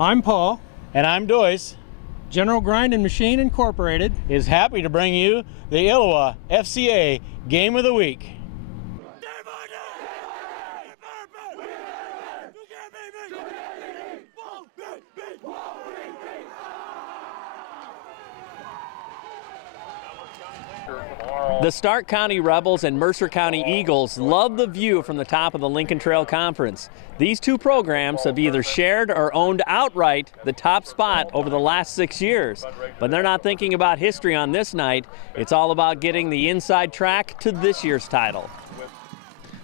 I'm Paul. And I'm Doyce. General Grind and Machine Incorporated is happy to bring you the ILLOWA FCA Game of the Week. The Stark County Rebels and Mercer County Eagles love the view from the top of the Lincoln Trail Conference. These two programs have either shared or owned outright the top spot over the last 6 years. But they're not thinking about history on this night. It's all about getting the inside track to this year's title.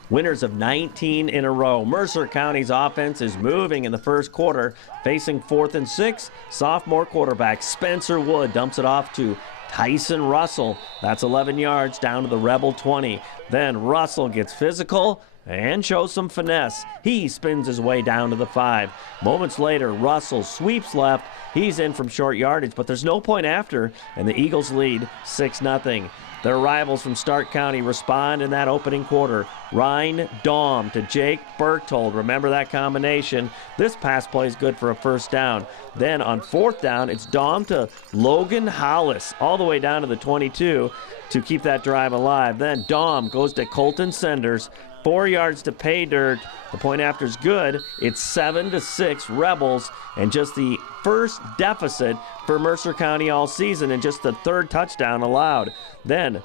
Winners of 19 in a row. Mercer County's offense is moving in the first quarter, facing 4th and 6. Sophomore quarterback Spencer Wood dumps it off to Tyson Russell. That's 11 yards down to the Rebel 20. Then Russell gets physical and shows some finesse. He spins his way down to the 5. Moments later, Russell sweeps left. He's in from short yardage, but there's no point after, and the Eagles lead 6-0. Their rivals from Stark County respond in that opening quarter. Ryan Daum to Jake Berchtold. Remember that combination. This pass play is good for a first down. Then on 4th down, it's Daum to Logan Hollis all the way down to the 22 to keep that drive alive. Then Daum goes to Colton Senders. 4 yards to pay dirt. The point after is good. It's 7-6 Rebels, and just the first deficit for Mercer County all season, and just the 3rd touchdown allowed. Then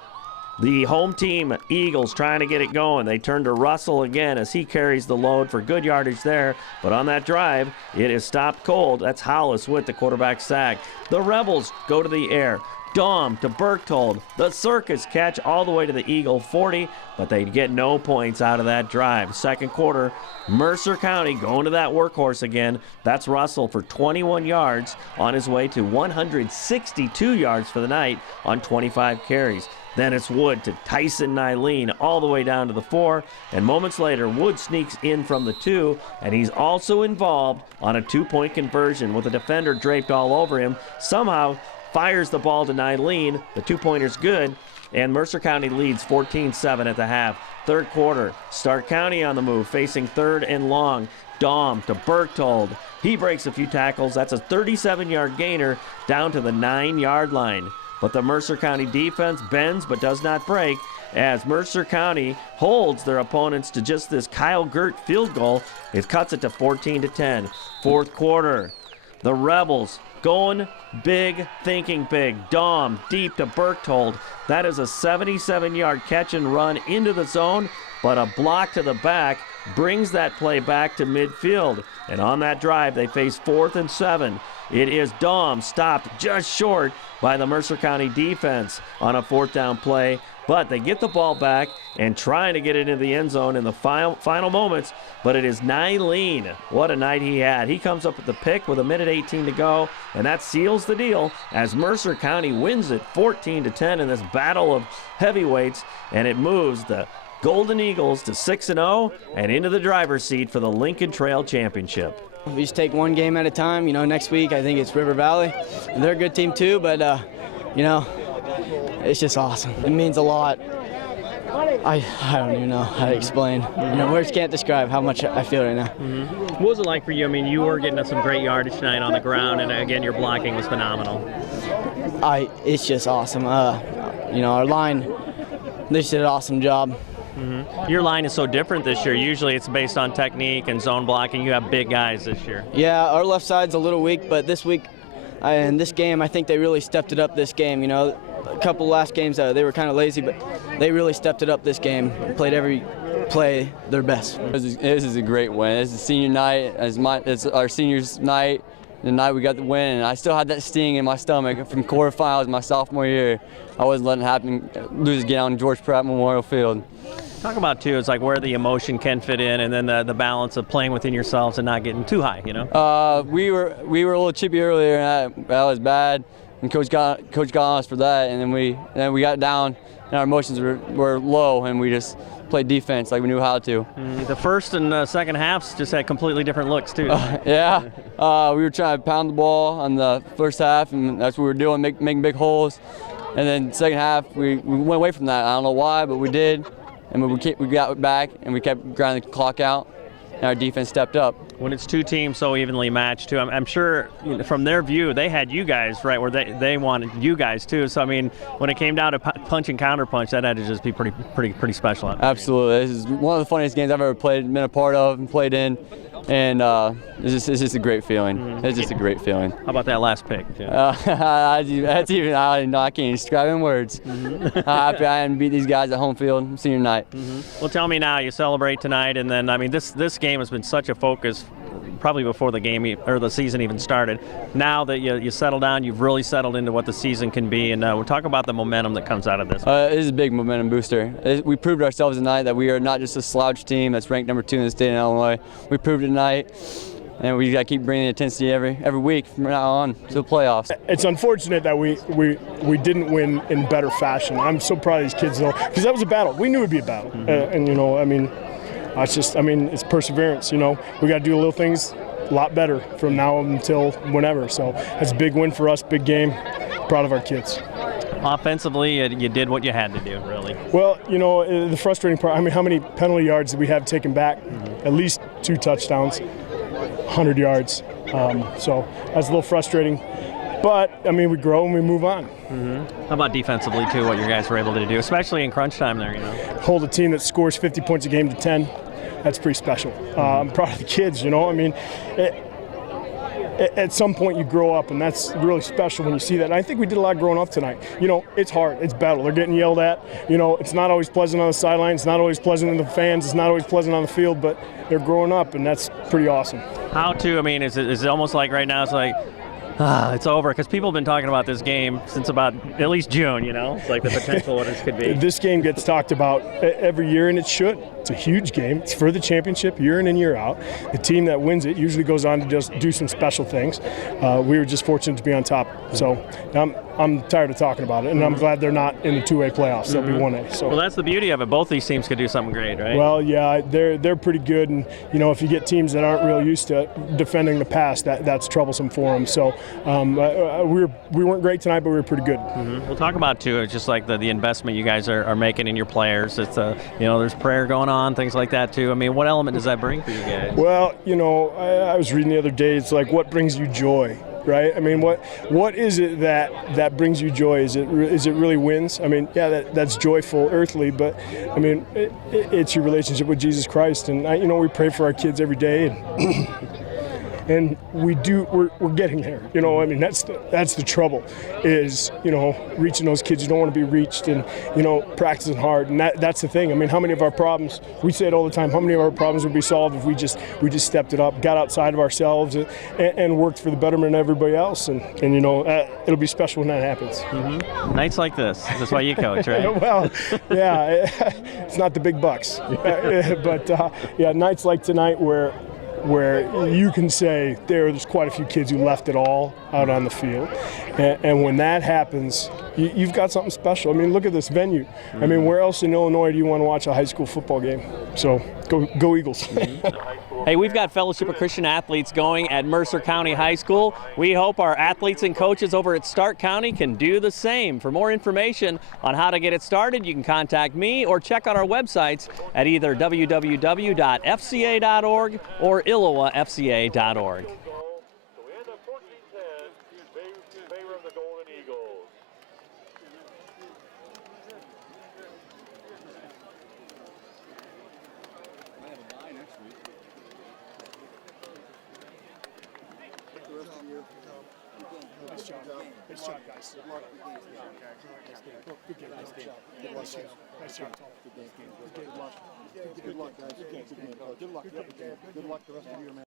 the home team Eagles trying to get it going. They turn to Russell again as he carries the load for good yardage there. But on that drive, it is stopped cold. That's Hollis with the quarterback sack. The Rebels go to the air. Daum to Berchtold. The circus catch all the way to the Eagle 40, but they get no points out of that drive. Second quarter, Mercer County going to that workhorse again. That's Russell for 21 yards on his way to 162 yards for the night on 25 carries. Then it's Wood to Tyson Nylene all the way down to the 4, and moments later, Wood sneaks in from the 2, and he's also involved on a 2-point conversion with a defender draped all over him. Somehow fires the ball to Nylene. The 2-pointer's good, and Mercer County leads 14-7 at the half. Third quarter, Stark County on the move, facing 3rd and long. Daum to Berchtold. He breaks a few tackles. That's a 37-yard gainer down to the 9-yard line. But the Mercer County defense bends but does not break as Mercer County holds their opponents to just this Kyle Gert field goal. It cuts it to 14-10. Fourth quarter, the Rebels going big, thinking big. Daum deep to Berchtold. That is a 77-yard catch and run into the zone, but a block to the back brings that play back to midfield. And on that drive, they face 4th and 7. It is Daum stopped just short by the Mercer County defense on a 4th down play. But they get the ball back and trying to get it into the end zone in the final moments. But it is Nylene. What a night he had. He comes up with the pick with 1:18 to go, and that seals the deal as Mercer County wins it 14-10 in this battle of heavyweights, and it moves the Golden Eagles to 6-0 and into the driver's seat for the Lincoln Trail Championship. We just take one game at a time. Next week I think it's River Valley. They're a good team too, but it's just awesome. It means a lot. I don't even know how to explain. Words can't describe how much I feel right now. What was it like for you? I mean, you were getting some great yardage tonight on the ground, and again, your blocking was phenomenal. It's just awesome. Our line, they just did an awesome job. Your line is so different this year. Usually it's based on technique and zone blocking. You have big guys this year. Yeah, our left side's a little weak, but this week, in this game, I think they really stepped it up this game. A couple last games, they were kind of lazy, but they really stepped it up this game. Played every play their best. This is a great win. It's a senior night. It's our seniors' night. The night we got the win, and I still had that sting in my stomach from quarterfinals my sophomore year. I wasn't letting it happen, lose again on George Pratt Memorial Field. Talk about, too, it's like where the emotion can fit in, and then the balance of playing within yourselves and not getting too high, We were a little chippy earlier, and that was bad. And coach got on us for that, and then we got down, and our emotions were low, and we just played defense like we knew how to. The first and second halves just had completely different looks, too. Yeah, we were trying to pound the ball on the first half, and that's what we were doing, making big holes. And then second half, we went away from that. I don't know why, but we did. And we got back, and we kept grinding the clock out. and our defense stepped up. When it's two teams so evenly matched, too, I'm sure from their view they had you guys right where they wanted you guys too. So I mean, when it came down to punch and counterpunch, that had to just be pretty special. Absolutely, this is one of the funniest games I've ever played, been a part of, and played in. And it's just a great feeling. It's just a great feeling. How about that last pick? That's even, I can't even describe in words. How happy I am to beat these guys at home field senior night. Well, tell me now, you celebrate tonight, and then I mean this game has been such a focus probably before the game or the season even started. Now that you settle down, you've really settled into what the season can be, and we'll talk about the momentum that comes out of this. It is a big momentum booster. We proved ourselves tonight that we are not just a slouch team that's ranked #2 in the state of Illinois. We proved it tonight, and we got to keep bringing the intensity every week from now on to the playoffs. It's unfortunate that we didn't win in better fashion. I'm so proud of these kids, though, because that was a battle. We knew it'd be a battle, and you know, I mean, it's perseverance. You know, we got to do little things a lot better from now until whenever. So it's a big win for us, big game. Proud of our kids. Offensively, you did what you had to do, really. Well, you know, the frustrating part, I mean, how many penalty yards did we have taken back? At least 2 touchdowns, 100 yards. So that's a little frustrating. But, I mean, we grow and we move on. How about defensively, too, what you guys were able to do, especially in crunch time there, you know? Hold a team that scores 50 points a game to 10. That's pretty special. I'm proud of the kids, you know. I mean, at some point you grow up, and that's really special when you see that. And I think we did a lot growing up tonight. You know, it's hard. It's battle. They're getting yelled at. You know, it's not always pleasant on the sideline. It's not always pleasant in the fans. It's not always pleasant on the field, but they're growing up, and that's pretty awesome. How to, I mean, is it almost like right now it's like, it's over, because people have been talking about this game since about at least June, you know? It's like the potential what this could be. This game gets talked about every year, and it should. It's a huge game. It's for the championship year in and year out. The team that wins it usually goes on to just do some special things. We were just fortunate to be on top. So I'm tired of talking about it, and I'm glad they're not in the 2A playoffs. They'll be 1A. So. Well, that's the beauty of it. Both these teams could do something great, right? Well, yeah, they're pretty good, and you know, if you get teams that aren't real used to defending the pass, that's troublesome for them. So we weren't great tonight, but we were pretty good. We'll talk about too, just like the investment you guys are making in your players. It's you know, there's prayer going on, things like that too. I mean, what element does that bring for you guys? Well, you know, I was reading the other day. It's like, what brings you joy? Right? I mean, what is it that brings you joy? Is it really wins? I mean, yeah, that's joyful earthly, but I mean, it's your relationship with Jesus Christ, and you know, we pray for our kids every day, and we're getting there. You know, I mean, that's the trouble, is, you know, reaching those kids. You don't want to be reached, and you know, practicing hard, and that's the thing. I mean, how many of our problems, we say it all the time, how many of our problems would be solved if we just stepped it up, got outside of ourselves, and worked for the betterment of everybody else, and you know, it'll be special when that happens. Nights like this, that's why you coach, right? Well, yeah, it's not the big bucks, but yeah, nights like tonight where you can say there's quite a few kids who left it all out on the field. And when that happens, you've got something special. I mean, look at this venue. I mean, where else in Illinois do you want to watch a high school football game? So go Eagles. Hey, we've got Fellowship of Christian Athletes going at Mercer County High School. We hope our athletes and coaches over at Stark County can do the same. For more information on how to get it started, you can contact me or check out our websites at either www.fca.org or ILLOWAFCA.org. Nice job, guys. Good game. Nice job. Nice job. Good luck, guys. Good luck the rest of the year, man.